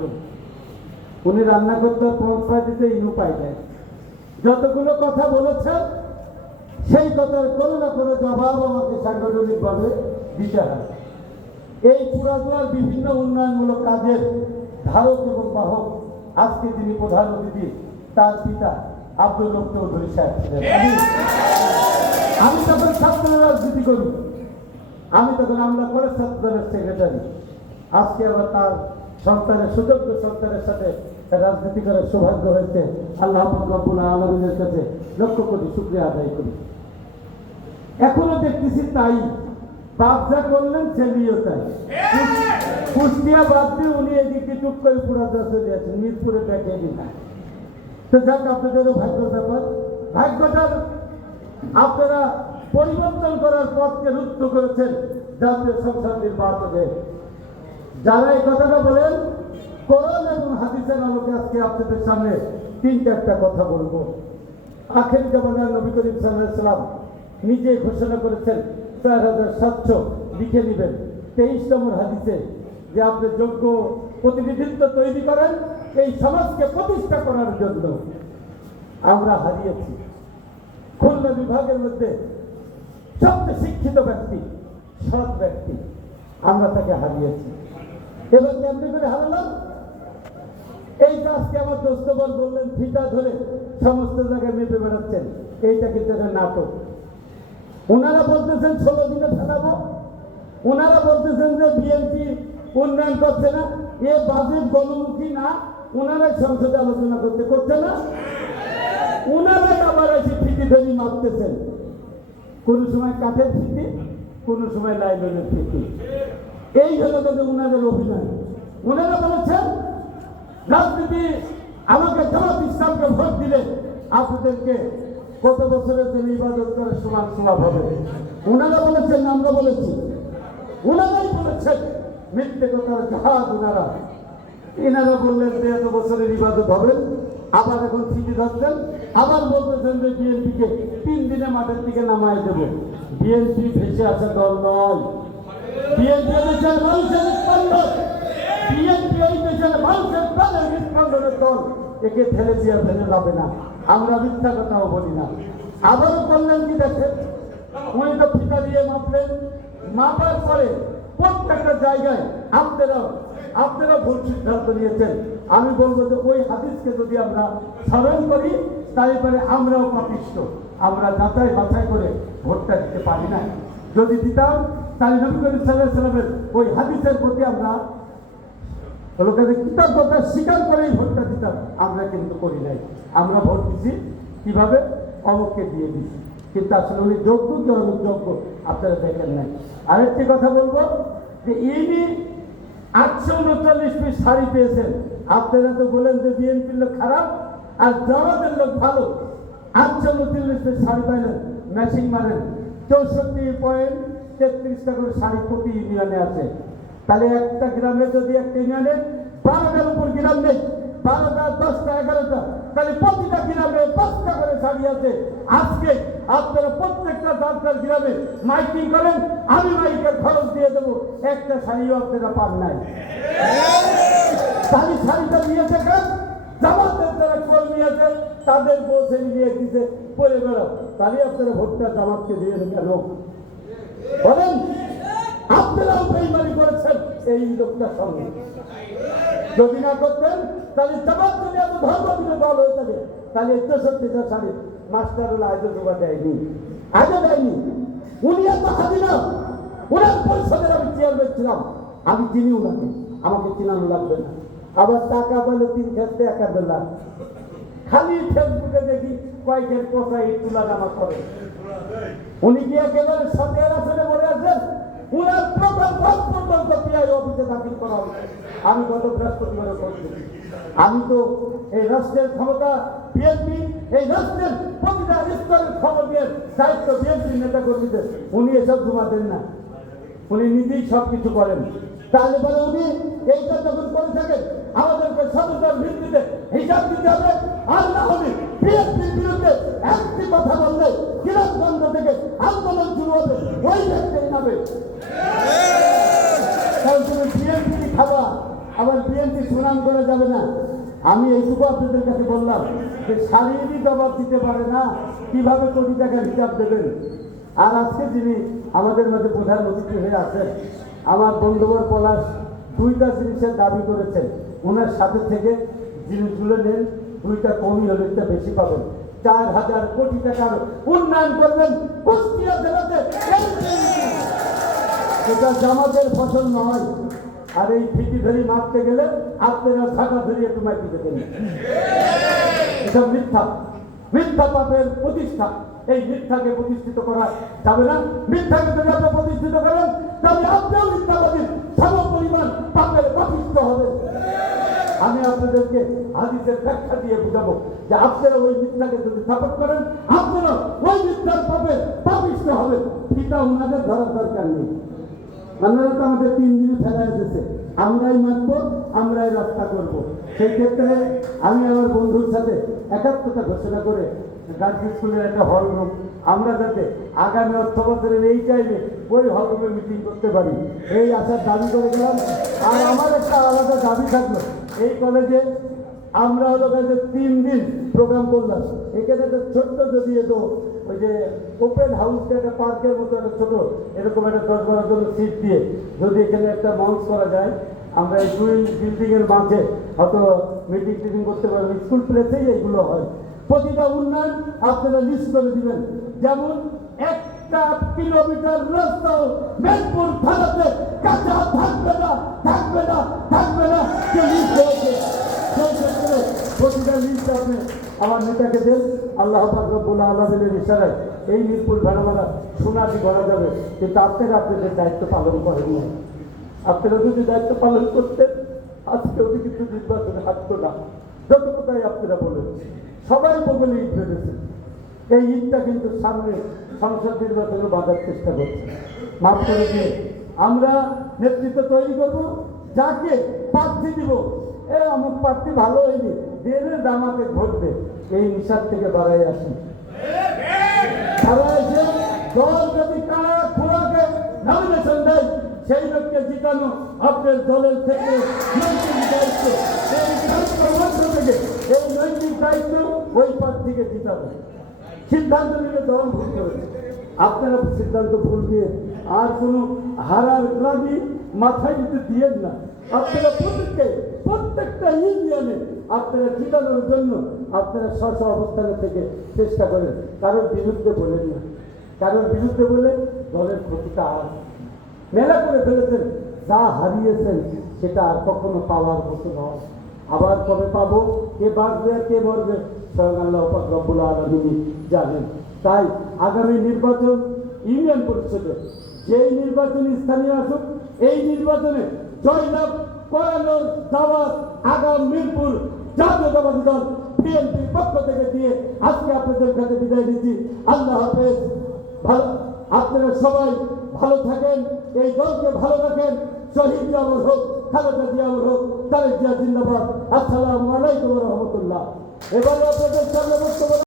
করবেন। উনি রান্না করতে পৌঁছায় দিতে ইনু পাই যায়। যতগুলো কথা বলেছেন সেই কথার কোনো না কোনো জবাব আমাকে সাংগঠনিকভাবে দিতে হয়। এই পুরাদুয়ার বিভিন্ন উন্নয়নমূলক কাজের ধারক এবং বাহক আজকে তিনি প্রধান অতিথি, তার পিতা আব্দুল রব চৌধুরী সাহেব ছিলেন। আমি তখন ছাত্র রাজনীতি করি, আমি তখন আমরা কলেজ ছাত্রদলের সেক্রেটারি। আজকে আবার তার সন্তানের সুযোগ্য সন্তানের সাথে রাজনীতি করার সৌভাগ্য হয়েছে। আল্লাহ রব্বুল আলামিনের কাছে লক্ষ কোটি শুকরিয়া আদায় করি। এখনো দেখতেছি তাই, বাপ যা করলেন ছেলেও তাই। কুষ্টিয়া বাদ দিয়ে উনি এদিকে টুক করে পুরাদুয়া চলে আছেন, মিরপুরে দেখে দিন। তো যাক, আপনাদেরও ভাগ্যের ব্যাপার, ভাগ্যটার আপনারা পরিবর্তন করার পথকে রুদ্ধ করেছেন জাতীয় সংসদ নির্বাচনে। যারা এই কথাটা বলেন, কোরআন এবং হাদিসের আলোকে আজকে আপনাদের সামনে 3-4টা কথা বলবো। আখের জামানার নবী করিম সাল্লাল্লাহু আলাইহি ওয়াসাল্লাম নিজে ঘোষণা করেছেন 4700 লিখে নেবেন 23 নম্বর হাদিসে যে আপনি যোগ্য প্রতিনিধিত্ব তৈরি করেন এই সমাজকে প্রতিষ্ঠা করার জন্য। আমরা হারিয়েছি। খুলনা বিভাগের মধ্যে সবচেয়ে শিক্ষিত ব্যক্তি, সৎ ব্যক্তি, আমরা তাকে হারিয়েছি। এবার কেমনি করে হারালাম? এই আজকে আমার দোস্তবর বললেন ফিতা ধরে সমস্ত জায়গায় মেপে বেড়াচ্ছেন, এইটা কিন্তু একটা নাটক। ওনারা বলতেছেন 16 দিনে ফেলাবো, ওনারা বলতেছেন যে বিএনপি উন্নয়ন করছে না, এ বাজেট গণমুখী না, ওনারাই সংসদে আলোচনা করছে না, ওনারাই আবার এসে ফিতি ধরি মারতেছেন। কোন সময় কাঠের ফিতি, কোন সময় লাইলনের ফিতি। এই হলো তাদের ওনাদের অভিনয়। ওনারা বলেছেন রাজনীতি আমাকে জামাত ইসলামকে ভোট দিলে আপনাদেরকে কত বছরের জন্য ইবাদত করে সমান সমান হবে। ওনারা বলেছেন, আমরা বলেছি, ওনারাই বলেছেন। মিথ্যে কথার জাহাজ ওনারা। এনারা বললেন যে এত বছরের ইবাদত হবে, আবার এখন চিঠি ধরছেন, আবার বলতেছেন যে বিএনপিকে 3 দিনে মাঠের দিকে নামায় দেব। বিএনপি ভেসে আসা দল নয়, বিএনপি দেশের মানুষের স্পন্দন, বিএনপি এই দেশের মানুষের প্রাণের স্পন্দনের দল। একে ঠেলে দিয়ে ফেলে যাবে না। আমরা মিথ্যা কথাও বলি না। আবারও করলেন কি দেখেন, উনি তো ফিতা দিয়ে মাপলেন, মাপার পরে প্রত্যেকটা জায়গায় আপনারা ভুল সিদ্ধান্ত নিয়েছেন। আমি বলবো যে ওই হাদিসকে যদি আমরা স্মরণ করি তারপরে আমরাও পাপিষ্ঠ, আমরা যাচাই বাছাই করে ভোটটা দিতে পারি না। যদি দিতাম তাহলে নবী করিম সাল্লাল্লাহু আলাইহি ওয়াসাল্লামের ওই হাদিসের প্রতি আমরা লোকেদের কৃতজ্ঞতা স্বীকার করেই ভোটটা দিতাম। আমরা কিন্তু করি নাই। আমরা ভোট দিচ্ছি কিভাবে, অমুককে দিয়ে দিচ্ছি, কিন্তু আসলে উনি যোগ্য কি অনুযোগ্য আপনারা দেখেন নাই। আরেকটি কথা বলবো যে ইনি 839 পিস শাড়ি পেয়েছেন। আপনারা তো বলেন যে বিএনপির লোক খারাপ আর জামাতের লোক ভালো। 839 পিস শাড়ি পাইলেন, ম্যাচিং মারেন। 64.33টা করে শাড়ি প্রতি ইউনিয়নে আছে। তাহলে একটা গ্রামে যদি একটা ইউনিয়নে 12টার উপর গ্রাম নেই, 12টা 10টা 11টা, তাহলে প্রতিটা গ্রামে 5টা করে শাড়ি আছে। আজকে আপনারা প্রত্যেকটা 10টার গ্রামে মাইকিং করেন, আমি মাইকের খরচ দিয়ে দেবো, একটা শাড়িও আপনারা পান নাই। তাহলে শাড়িটা নিয়েছে কেন? জামাতের যারা কর্মী আছে তাদের পৌঁছে নিয়ে দিতে পরে বেরো। তাহলে আপনারা ভোটটা জামাতকে দিয়ে কেন বলেন? আপনারাও বেইমানি করেছেন এই লোকটার সঙ্গে। যদি না করতেন তাহলে জামাত যদি এত ধর্মপ্রিয় দল হয়ে থাকে তাহলে 63টা শাড়ি মাস্টারুল আজও জোগাড় দেয়নি, আজও দেয়নি। উনি এত হাজিরা, ওনার পরিষদের আমি চেয়ারম্যান ছিলাম, আমি চিনি ওনাকে, আমাকে চিনানো লাগবে না। আবার টাকা পেলে 3 ক্ষেত্রে 1 লাখ। খালি ফেসবুকে দেখি কয়েকের কোথায় তুলা নামা করে। উনি কি একেবারে সতের আসনে বলে আছেন? উনার প্রথম পদ পর্যন্ত পিআই অফিসে দাখিল করা হয়েছে। আমি গত বৃহস্পতিবার করছি। আমি তো এই রাষ্ট্রের ক্ষমতা বিএনপি, এই রাষ্ট্রের প্রতিটা স্তরের খবর দিয়ে দায়িত্ব বিএনপির নেতা কর্মীদের। উনি এসব জমা দেন না, উনি নিজেই সবকিছু করেন। তাহলে বলে উনি এইটা যখন করে থাকেন আমাদেরকে সততার ভিত্তিতে হিসাব দিতে হবে। আর না হলে বিএনপির বিরুদ্ধে একটি কথা বললে কিরাতগঞ্জ থেকে আন্দোলন শুরু হবে, ওই ব্যক্তি নামে। কারণ তুমি বিএনপি খাবা, আবার বিএনপি সুনাম করা যাবে না। আমি এইটুকু আপনাদের কাছে বললাম যে শারীরিক জবাব দিতে পারে না, কিভাবে কোটি টাকার হিসাব দেবেন। আর আজকে যিনি আমাদের মাঝে প্রধান অতিথি হয়ে আছেন, আমার বন্ধুবর পলাশ দুইটা জিনিসের দাবি করেছেন, ওনার সাথে থেকে জিনিসগুলো নেন, দুইটা কমই হলে একটা বেশি পাবেন। 4,000 কোটি টাকার উন্নয়ন করবেন কুষ্টিয়া জেলাতে। এটা জামাতের ফসল নয়। আর এই ফিটি ধরি মারতে গেলে আপনারা ঢাকা ধরিয়ে একটু মাইতে দেবেন। এসব মিথ্যা, মিথ্যা পাপের প্রতিষ্ঠা। এই মিথ্যাকে প্রতিষ্ঠিত করা যাবে না। মিথ্যাকে যদি আপনি প্রতিষ্ঠিত করেন তাহলে আপনিও মিথ্যাবাদীর সম পরিমাণ পাপের প্রতিষ্ঠিত হবে। আমি আপনাদেরকে হাদিসের ব্যাখ্যা দিয়ে বুঝাবো যে আপনারা ওই মিথ্যাকে যদি সাপোর্ট করেন, আপনারা ওই মিথ্যার পাপের পাপিষ্ঠ হবেন। পিতা ওনাদের ধরার দরকার নেই। আপনারা তো আমাদের 3 দিনে ফেলা এসেছে, আমরাই মানবো, আমরাই রাস্তা করব। সেই ক্ষেত্রে আমি আমার বন্ধুর সাথে একাত্মতা ঘোষণা করে গার্লস স্কুলের একটা হল রুম আমরা যাতে আগামী অর্থ বছরের এই টাইমে ওই হল রুমে মিটিং করতে পারি, এই আশার দাবি করে গেলাম। আর আমার একটা আলাদা দাবি থাকলো, এই কলেজে আমরা হলো 3 দিন প্রোগ্রাম করলাম। এখানে একটা ছোট্ট যদি এতো ওই যে ওপেন হাউসটা একটা পার্কের মতো একটা ছোট এরকম একটা 10-12 জন সিট দিয়ে যদি এখানে একটা মঞ্চ করা যায়, আমরা এই 2 বিল্ডিং এর মাঝে হয়তো মিটিং টিটিং করতে পারবো। স্কুল প্লেসেই এইগুলো হয়। প্রতিটা উন্নয়ন আপনারা লিস্ট করে দিবেন। যেমন 1 কিলোমিটার রাস্তা মেদিনীপুর থানাতে কাঁচা থাকবে না, থাকবে না, থাকবে না। প্রতিটা লিস্ট আপনি আমার নেতাকে দেন। আল্লাহ পাক রব্বুল আলামিনের ইশারায় এই মিরপুর ভেড়ামারা সোনালি করা যাবে। কিন্তু আপনারা আপনাদের দায়িত্ব পালন করেন না। আপনারা যদি দায়িত্ব পালন করতেন আজকে ওদের কিন্তু নির্বাচনে হাঁটতো না। যত কথাই আপনারা বলেন, সবাই বগলে ঈদ বেঁধেছে। এই ঈদটা কিন্তু সামনে সংসদ নির্বাচনে বাঁধার চেষ্টা করছে। মাফ করে দিয়ে আমরা নেতৃত্ব তৈরি করবো, যাকে প্রার্থী দিব অমুক প্রার্থী ভালো হয়নি দেনের দামাতে ভোট দে, এই নিশার থেকে বাড়াই আসি। তারা এসে দল যদি কারা খোলাকে নমিনেশন দেয়, সেই লোককে জিতানো আপনার দলের থেকে নৈতিক দায়িত্ব। এই মঞ্চ থেকে এই নৈতিক দায়িত্ব ওই প্রার্থীকে জিতাবে। সিদ্ধান্ত নিলে দল ভুল করেছে, আপনারা সিদ্ধান্ত ভুল দিয়ে আর কোনো হারার গ্লানি মাথায় দিতে দিয়েন না। আপনারা প্রত্যেকটা ইউনিয়নে আপনারা জিতানোর জন্য আপনারা স্ব অবস্থানে থেকে চেষ্টা করেন। কারোর বিরুদ্ধে বলেন না, কারোর বিরুদ্ধে বলে দলের ক্ষতিটা আর মেলা করে ফেলেছেন। যা হারিয়েছেন সেটা আর কখনো পাওয়ার মতো নয়। আবার কবে পাবো, কে বাঁচবে কে মরবে স্বয়ং আল্লাহ পাক রব্বুল আলামিন জানেন। তাই আগামী নির্বাচন ইউনিয়ন পরিষদে যেই নির্বাচন স্থানীয় আসুক, এই নির্বাচনে জয়লাভ করানোর দাওয়াত আগাম মিরপুর জাতীয়তাবাদী দল বিএনপির পক্ষ থেকে দিয়ে আজকে আপনাদের কাছে বিদায় নিচ্ছি। আল্লাহ হাফেজ। ভালো, আপনারা সবাই ভালো থাকেন, এই দলকে ভালো রাখেন। শহীদ জিয়া অমর হোক, খালেদা জিয়া অমর হোক, তারেক জিয়া জিন্দাবাদ। আসসালামু আলাইকুম ওয়া রাহমাতুল্লাহ। এবারে আপনাদের সামনে বক্তব্য